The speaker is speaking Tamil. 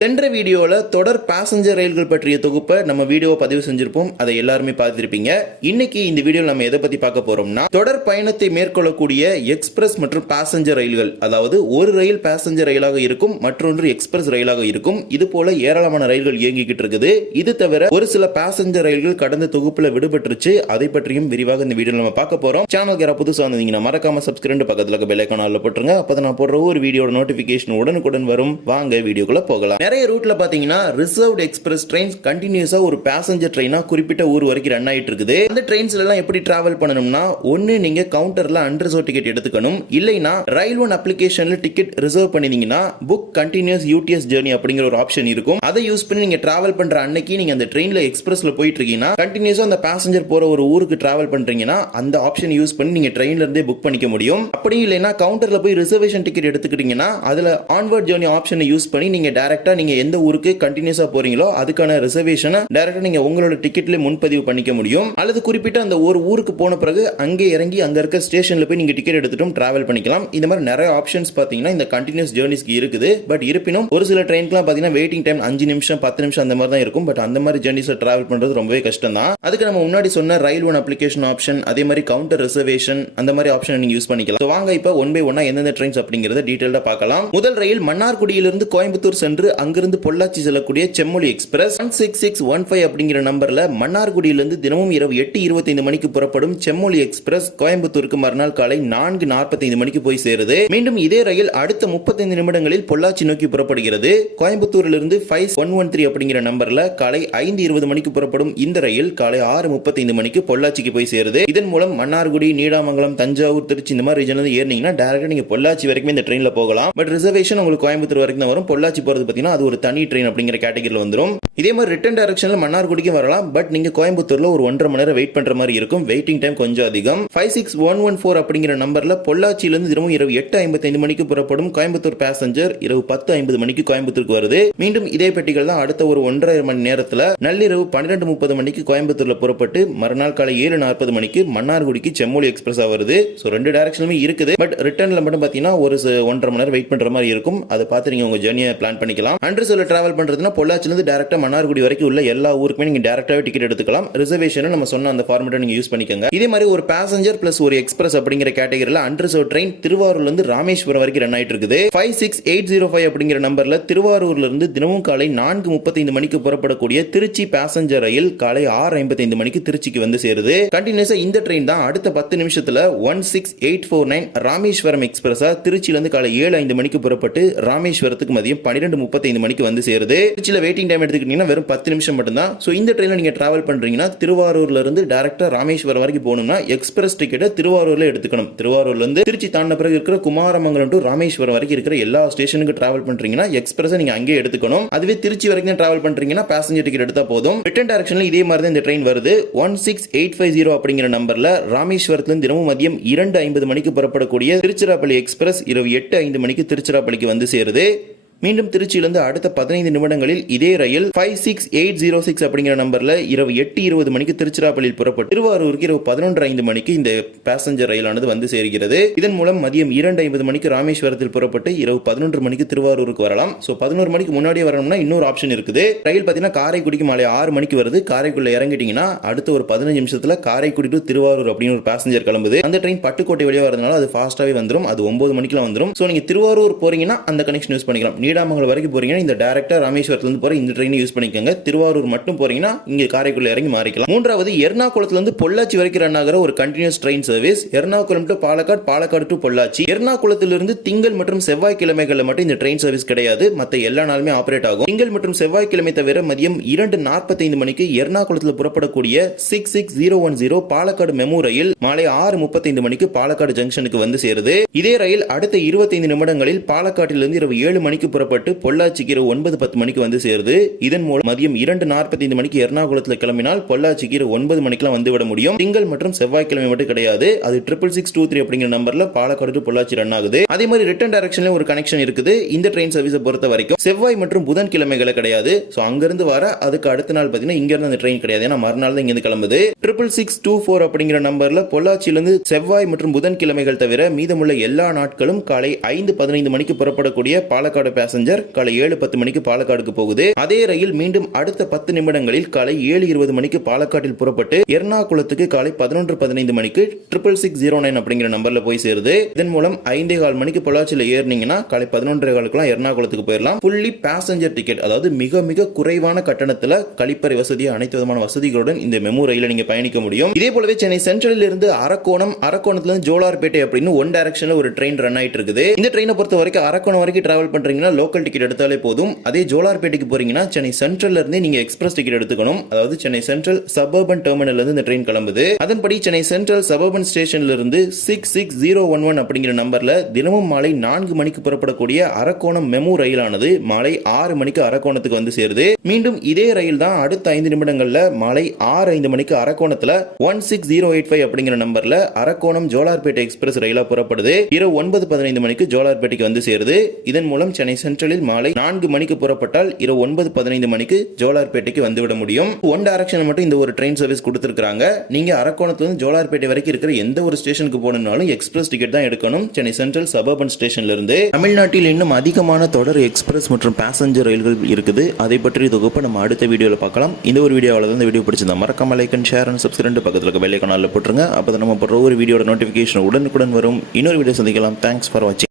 சென்ற வீடியோவில் தொடர் பேசஞ்சர் ரயில்கள் பற்றிய தொகுப்பை நம்ம வீடியோவை பதிவு செஞ்சிருப்போம். அதை எல்லாருமே பார்த்துருப்பீங்க. இன்னைக்கு இந்த வீடியோவில் நம்ம எதை பற்றி பார்க்க போறோம்னா, தொடர் பயணத்தை மேற்கொள்ளக்கூடிய எக்ஸ்பிரஸ் மற்றும் பேசஞ்சர் ரயில்கள், அதாவது ஒரு ரயில் பேசஞ்சர் ரயிலாக இருக்கும், மற்றொன்று எக்ஸ்பிரஸ் ரயிலாக இருக்கும். இது போல ஏராளமான ரயில்கள் இயங்கிக்கிட்டு இருக்குது. இது தவிர ஒரு சில பேசஞ்சர் ரயில்கள் கடந்த தொகுப்புல விடுபட்டுருச்சு. அதை பற்றியும் விரிவாக இந்த வீடியோவில் நம்ம பார்க்க போறோம். சேனலுக்கு யாராவது புதுசாக வந்தீங்கன்னா மறக்காம சப்ஸ்கிரைப் பக்கத்தில் இருக்க பெல் ஐகான் ஆல்ல போட்டுருங்க. அப்போ நான் போடுற ஒரு வீடியோட நோட்டிபிகேஷன் உடனுக்குடன் வரும். வாங்க வீடியோக்குள்ள போகலாம். நிறைய ரூட்ல பாத்தீங்கன்னா ரிசர்வ்ட் எக்ஸ்பிரஸ் ட்ரெயின்ஸ் கண்டினியூஸா ஒரு பேசஞ்சர் ட்ரெயினா குறிப்பிட்ட ஊர் வரைக்கும் ரன் ஆயிட்டு இருக்குது. அந்த ட்ரெயின்ஸ்ல எல்லாம் எப்படி டிராவல் பண்ணணும்னா, ஒன்னு நீங்க கவுண்டர்ல அன்ரிசர்வ் டிக்கெட் எடுத்துக்கணும், இல்லைனா ரயில் ஒன் அப்ளிகேஷன்ல டிக்கெட் ரிசர்வ் பண்ணினீங்கன்னா புக் கண்டினியூஸ் யூடிஎஸ் ஜர்னி அப்படிங்கிற ஒரு ஆப்ஷன் இருக்கும். அதை யூஸ் பண்ணி நீங்க டிராவல் பண்ற அன்னைக்கு நீங்க அந்த ட்ரெயின்ல எக்ஸ்பிரஸ்ல போயிட்டு இருக்கீங்கன்னா, கண்டினியூஸா அந்த பேசஞ்சர் போற ஒரு ஊருக்கு டிராவல் பண்றீங்கன்னா அந்த ஆப்ஷன் யூஸ் பண்ணி நீங்க ட்ரெயின்ல இருந்தே புக் பண்ணிக்க முடியும். அப்படி இல்லைனா கவுண்டர்ல போய் ரிசர்வேஷன் டிக்கெட் எடுத்துக்கிட்டீங்கன்னா அதுல ஆன்வர்ட் ஜர்னி ஆப்ஷனை யூஸ் பண்ணி நீங்க டைரக்டா நீங்க எந்த ஊருக்கு கண்டினியூஸா போறீங்களோ அதுக்கான ரிசர்வேஷனை டைரக்டா நீங்க உங்களோட டிக்கெட்ல முன்பதிவு பண்ணிக்க முடியும். அல்லது குறிப்பிட்ட அந்த ஒரு ஊருக்கு போன பிறகு அங்கே இறங்கி அங்க இருக்க ஸ்டேஷன்ல போய் நீங்க டிக்கெட் எடுத்துட்டும் டிராவல் பண்ணிக்கலாம். இந்த மாதிரி நிறைய ஆப்ஷன்ஸ் பாத்தீங்கன்னா இந்த கண்டினியூஸ் ஜர்னிஸ்க்கு இருக்குது. பட் இருப்பினும் ஒரு சில ட்ரெயின்க்குலாம் பாத்தீங்கன்னா வெயிட்டிங் டைம் 5 நிமிஷம் 10 நிமிஷம் அந்த மாதிரி தான் இருக்கும். பட் அந்த மாதிரி ஜர்னிஸ்ல டிராவல் பண்றது ரொம்பவே கஷ்டம் தான். அதுக்கு நம்ம முன்னாடி சொன்ன ரயில் ஒன் அப்ளிகேஷன் ஆப்ஷன், அதே மாதிரி கவுண்டர் ரிசர்வேஷன், அந்த மாதிரி ஆப்ஷன் நீங்க யூஸ் பண்ணிக்கலாம். வாங்க இப்ப ஒன் பை ஒன்னா எந்தெந்த ட்ரெயின்ஸ் அப்படிங்கறத டீடைலா பார்க்கலாம். முதல் ரயில் மன்னார்குடியிலிருந்து கோயம்புத்தூர் சென்று அங்கிருந்து பொள்ளாச்சி செல்லக்கூடிய செம்மொழி எக்ஸ்பிரஸ் 16615 அப்படிங்கிற நம்பர்ல மன்னார்குடியிலிருந்து தினமும் இரவு 8:25 மணிக்கு புறப்படும் செம்மொழி எக்ஸ்பிரஸ் கோயம்புத்தூருக்கு மறுநாள் காலை 4:45 மணிக்கு போய் சேருது. மீண்டும் இதே ரயில் அடுத்த 35 நிமிடங்களில் பொள்ளாச்சி நோக்கி புறப்படுகிறது. கோயம்புத்தூரிலிருந்து 5113 அப்படிங்கிற நம்பர்ல காலை 5:20 மணிக்கு புறப்படும் இந்த ரயில் காலை 6:35 மணிக்கு பொள்ளாச்சிக்கு போய் சேருது. இதன் மூலம் மன்னார்குடி, நீடாமங்கலம், தஞ்சாவூர், திருச்சி இந்த மாதிரி ரீஜன்ல ஏறினீங்கன்னா டைரக்டா நீங்க பொள்ளாச்சி வரைக்கும் இந்த ட்ரெயின்ல போகலாம். பட் ரிசர்வேஷன் உங்களுக்கு கோயம்புத்தூர் வரைக்கும் தான் வரும். பொள்ளாச்சி போறது பாத்தீங்கன்னா அது ஒரு தனி ட்ரெயின் அப்படிங்கிற கேட்டகரியில் வந்துடும். இதே மாதிரி ரிட்டர்ன் டைரக்ஷன்ல மன்னார்குடிக்கு வரலாம். பட் நீங்க கோயம்புத்தூர்ல ஒரு 1.5 மணி நேரம் வெயிட் பண்ற மாதிரி இருக்கும். வெயிட்டிங் டைம் கொஞ்சம் அதிகம். 56114 அப்படிங்கிற நம்பர்ல பொள்ளாச்சியிலிருந்து தினமும் இரவு 8:55 மணிக்கு புறப்படும் கோயம்புத்தூர் பேசஞ்சர் இரவு 10:50 மணிக்கு கோயம்புத்தூருக்கு வருது. மீண்டும் இதே பெட்டிகள் தான் அடுத்த ஒரு 1.5 மணி நேரத்துல நள்ளிரவு 12:30 மணிக்கு கோயம்புத்தூர்ல புறப்பட்டு மறுநாள் காலை 7:40 மணிக்கு மன்னார்குடிக்கு செம்மொழி எக்ஸ்பிரஸா வருது. ஸோ 2 டைரக்ஷனுமே இருக்குது. பட் ரிட்டர்ன்ல மட்டும் பாத்தீங்கன்னா ஒரு 1.5 மணி நேரம் வெயிட் பண்ற மாதிரி இருக்கும். அதை பார்த்து நீங்க உங்க ஜர்னியை பிளான் பண்ணிக்கலாம். அன்ரிசர்வ்ல டிராவல் பண்றதுன்னா பொள்ளாச்சியிலிருந்து டைரக்டா மன்னார்குடி வரைக்கும் உள்ள எல்லா ஊருக்குமே நீங்க டைரக்டாவே டிக்கெட் எடுத்துக்கலாம். ரிசர்வேஷன் நம்ம சொன்ன அந்த ஃபார்மேட்டை நீங்க யூஸ் பண்ணிக்கோங்க. இதே மாதிரி ஒரு பேசஞ்சர் பிளஸ் ஒரு எக்ஸ்பிரஸ் அப்படிங்கிற கேட்டகரியில அன்ரிசர்வ் ட்ரெயின் திருவாரூர்ல இருந்து ராமேஸ்வரம் வரைக்கும் ரன் ஆயிட்டு இருக்குது. 56805 அப்படிங்கிற நம்பர்ல திருவாரூர்ல இருந்து தினமும் காலை 4:35 மணிக்கு புறப்படக்கூடிய திருச்சி பேசஞ்சர் ரயில் காலை 6:55 மணிக்கு திருச்சிக்கு வந்து சேருது. கண்டினியூஸா இந்த ட்ரெயின் தான் அடுத்த 10 நிமிஷத்துல 16849 ராமேஸ்வரம் எக்ஸ்பிரஸா திருச்சியில இருந்து காலை 7:05 மணிக்கு புறப்பட்டு ராமேஸ்வரத்துக்கு மதியம் 12:35 மணிக்கு வந்து சேருது. திருச்சியில வெயிட்டிங் டைம் எடுத்துக்கிட்டீங்கன்னா வெறும் 10 நிமிஷம் மட்டும்தான். சோ இந்த ட்ரெயின்ல நீங்க டிராவல் பண்றீங்கன்னா திருவாரூர்ல இருந்து டைரக்டா ராமேஸ்வரம் வரைக்கும் போகணும்னா எக்ஸ்பிரஸ் டிக்கெட்டை திருவாரூர்ல எடுத்துக்கணும். திருவாரூர்ல இருந்து திருச்சி தாண்டின பிறகு இருக்கிற குமாரமங்கலம் டு ராமேஸ்வரம் வரைக்கும் இருக்கிற எல்லா ஸ்டேஷனுக்கு டிராவல் பண்றீங்கன்னா எக்ஸ்பிரஸ் நீங்க அங்கே எடுத்துக்கணும். அதுவே திருச்சி வரைக்கும் டிராவல் பண்றீங்கன்னா பேசஞ்சர் டிக்கெட் எடுத்தா போதும். ரிட்டர்ன் டைரக்ஷன்ல இதே மாதிரி தான் இந்த ட்ரெயின் வருது. 16850 அப்படிங்கிற நம்பர்ல ராமேஸ்வரத்துல இருந்து தினமும் மதியம் 2:50 மணிக்கு புறப்படக்கூடிய திருச்சிராப்பள்ளி எக்ஸ்பிரஸ் இரவு 8:05 மணிக்கு திருச்சிராப்பள்ளிக்கு வந்து சேருது. மீண்டும் திருச்சியிலிருந்து அடுத்த 15 நிமிடங்களில் இதே ரயில் 56806 அப்படிங்கிற நம்பர்ல இரவு 8:20 மணிக்கு திருச்சிராப்பள்ளியில் புறப்பட்டு திருவாரூருக்கு இரவு 11:05 மணிக்கு இந்த பேசஞ்சர் ரயிலானது வந்து சேர்கிறது. இதன் மூலம் மதியம் 2:50 மணிக்கு ராமேஸ்வரத்தில் புறப்பட்டு இரவு 11 மணிக்கு திருவாரூருக்கு வரலாம். சோ 11 மணிக்கு முன்னாடியே வரணும்னா இன்னொரு ஆப்ஷன் இருக்குது. ரயில் பாத்தீங்கன்னா காரைக்குடிக்கு மாலை 6 மணிக்கு வருது. காரைக்குடியில் இறங்கிட்டீங்கன்னா அடுத்த ஒரு 15 நிமிஷத்துல காரைக்குடி டு திருவாரூர் அப்படின்னு ஒரு பேசஞ்சர் கிளம்புது. அந்த ட்ரெயின் பட்டுக்கோட்டை வழியா வரதுனால அது ஃபாஸ்டாவே வந்துடும். அது 9 மணிக்குலாம் வந்துடும். சோ நீங்க திருவாரூர் போறீங்கன்னா அந்த கனெக்ஷன் யூஸ் பண்ணிக்கலாம். நீடாமங்கலம் வரைக்கும் போறீங்கன்னா இந்த டைரக்டா ராமேஸ்வரத்துல இருந்து போற இந்த ட்ரெயினை யூஸ் பண்ணிக்கோங்க. திருவாரூர் மட்டும் போறீங்கன்னா இங்க காரைக்குடியில் இறங்கி மாறிக்கலாம். மூன்றாவது எர்ணாகுளத்துல இருந்து பொள்ளாச்சி வரைக்கும் ரன் ஆகிற ஒரு continuous train service. Ernakulam to Palakkad, Palakkad to Pollachi. எர்ணாகுளத்திலிருந்து திங்கள் மற்றும் செவ்வாய் கிழமைகள்ல மட்டும் இந்த ட்ரெயின் சர்வீஸ் கிடையாது. மத்த எல்லா நாளுமே ஆபரேட் ஆகும். திங்கள் மற்றும் செவ்வாய் கிழமை தவிர மதியம் 2:45 மணிக்கு எர்ணாகுளத்துல புறப்படக்கூடிய 66010 பாலக்காடு மெமு ரயில் மாலை 6:35 மணிக்கு பாலக்காடு ஜங்ஷனுக்கு வந்து சேருது. இதே ரயில் அடுத்த 25 நிமிடங்களில் பாலக்காட்டிலிருந்து இரவு 7 மணிக்கு புறப்பட்டு பொள்ளாச்சிக்கு இரவு 9:10 மணிக்கு வந்து சேருது. இதன் மூலம் மதியம் 2:45 மணிக்கு எர்ணாகுளத்தில் கிளம்பினால் பொள்ளாச்சிக்கு இரவு 9 மணிக்கெல்லாம் வந்து விட முடியும். திங்கள் மற்றும் செவ்வாய்க்கிழமை மட்டும் கிடையாது. அது 66623 அப்படிங்கிற நம்பர்ல பாலக்காடு டு பொள்ளாச்சி ரன் ஆகுது. அதே மாதிரி ரிட்டர்ன் டைரக்ஷன்ல ஒரு கனெக்ஷன் இருக்குது. இந்த ட்ரெயின் சர்வீஸை பொறுத்த வரைக்கும் செவ்வாய் மற்றும் புதன் கிழமைகளை கிடையாது. சோ அங்கிருந்து வர அதுக்கு அடுத்த நாள் பாத்தீங்கன்னா இங்க இருந்து அந்த ட்ரெயின் கிடையாது. ஏன்னா மறுநாள் தான் இங்க இருந்து கிளம்புது. 66624 அப்படிங்கிற நம்பர்ல பொள்ளாச்சியிலிருந்து செவ்வாய் மற்றும் புதன் கிழமைகள் தவிர மீதமுள்ள எல்லா நாட்களும் காலை 5:15 மணிக்கு புறப்படக்கூடிய பாலக்காடு பேசஞ்சர் காலை 7:10 மணிக்கு பாலக்காடுக்கு போகுது. அதே ரயில் மீண்டும் அடுத்த 10 நிமிடங்களில் காலை 7:20 மணிக்கு பாலக்காட்டில் புறப்பட்டு எர்ணாகுளத்துக்கு காலை 11:15 மணிக்கு 66609 அப்படிங்கிற நம்பர்ல போய் சேருது. இதன் மூலம் 5:15 மணிக்கு பொள்ளாச்சியில் ஏறினீங்கன்னா காலை 11:15 எர்ணாகுளத்துக்கு போயிடலாம். ஃபுல்லி பேசஞ்சர் டிக்கெட், அதாவது மிக மிக குறைவான கட்டணத்துல கழிப்பறை வசதி, அனைத்து விதமான வசதிகளுடன் இந்த மெமு ரயில நீங்க பயணிக்க முடியும். இதே போலவே சென்னை சென்ட்ரலில் இருந்து அரக்கோணத்துல இருந்து ஜோலார்பேட்டை அப்படின்னு ஒன் டைரக்ஷன்ல ஒரு ட்ரெயின் ரன் ஆயிட்டு இருக்குது. இந்த ட்ரெயினை பொறுத்த வரைக்கும் அரக்கோணம் வரைக்கும் டிராவல் பண்றீங்கன்னா லோக்கல் டிக்கெட் எடுத்தாலே போதும். அதே ஜோலார்பேட்டைக்கு போறீங்கன்னா சென்னை சென்ட்ரல்ல இருந்து நீங்க எக்ஸ்பிரஸ் டிக்கெட் எடுத்துக்கணும். அதாவது சென்னை சென்ட்ரல் சபர்பன் டெர்மினல்ல இருந்து இந்த ட்ரெயின் கிளம்புது. அதன்படி சென்னை சென்ட்ரல் சபர்பன் ஸ்டேஷன்ல இருந்து 66011 அப்படிங்கிற நம்பர்ல தினமும் மாலை 4 மணிக்கு புறப்படக்கூடிய அரக்கோணம் மெமு ரயிலானது மாலை 6 மணிக்கு அரக்கோணத்துக்கு வந்து சேருது. மீண்டும் இதே ரயில் தான் அடுத்த 5 நிமிடங்கள்ல மாலை 6:05 மணிக்கு அரக்கோணத்துல 16085 அப்படிங்கிற நம்பர்ல அரக்கோணம் ஜோலார்பேட்டை எக்ஸ்பிரஸ் ரயிலா புறப்படுது. இரவு 9:15 மணிக்கு ஜோலார்பேட்டைக்கு வந்து சேருது. இதன் மூலம் சென்னை சென்ட்ரலில் மாலை 4 மணிக்கு புறப்பட்டால் இரவு 9:15 மணிக்கு ஜோலார்பேட்டைக்கு வந்துவிட முடியும். ஒன் டைரக்ஷன் மட்டும் இந்த ஒரு ட்ரெயின் சர்வீஸ் கொடுத்திருக்காங்க. நீங்க அரக்கோணத்துல இருந்து ஜோலார்பேட்டை வரைக்கும் இருக்கிற எந்த ஒரு ஸ்டேஷனுக்கு போகணும்னாலும் எக்ஸ்பிரஸ் டிக்கெட் தான் எடுக்கணும். சென்னை சென்ட்ரல் சபர்பன் ஸ்டேஷன்ல இருந்து. தமிழ்நாட்டில் இன்னும் அதிகமான தொடர் எக்ஸ்பிரஸ் மற்றும் பேசஞ்சர் ரயில்கள் இருக்குது. அதை பற்றி தொகுப்பு நம்ம அடுத்த வீடியோல பார்க்கலாம். இந்த ஒரு வீடியோவில் இந்த வீடியோ பிடிச்சிருந்தா மறக்காம like and share and subscribe பக்கத்துல இருக்க பெல் ஐகானை போட்டுருங்க. அப்பதான் நம்ம போடுற ஒரு வீடியோட நோட்டிபிகேஷன் உடனுக்குடன் வரும். இன்னொரு வீடியோ சந்திக்கலாம். தேங்க்ஸ் ஃபார் வாட்சிங்.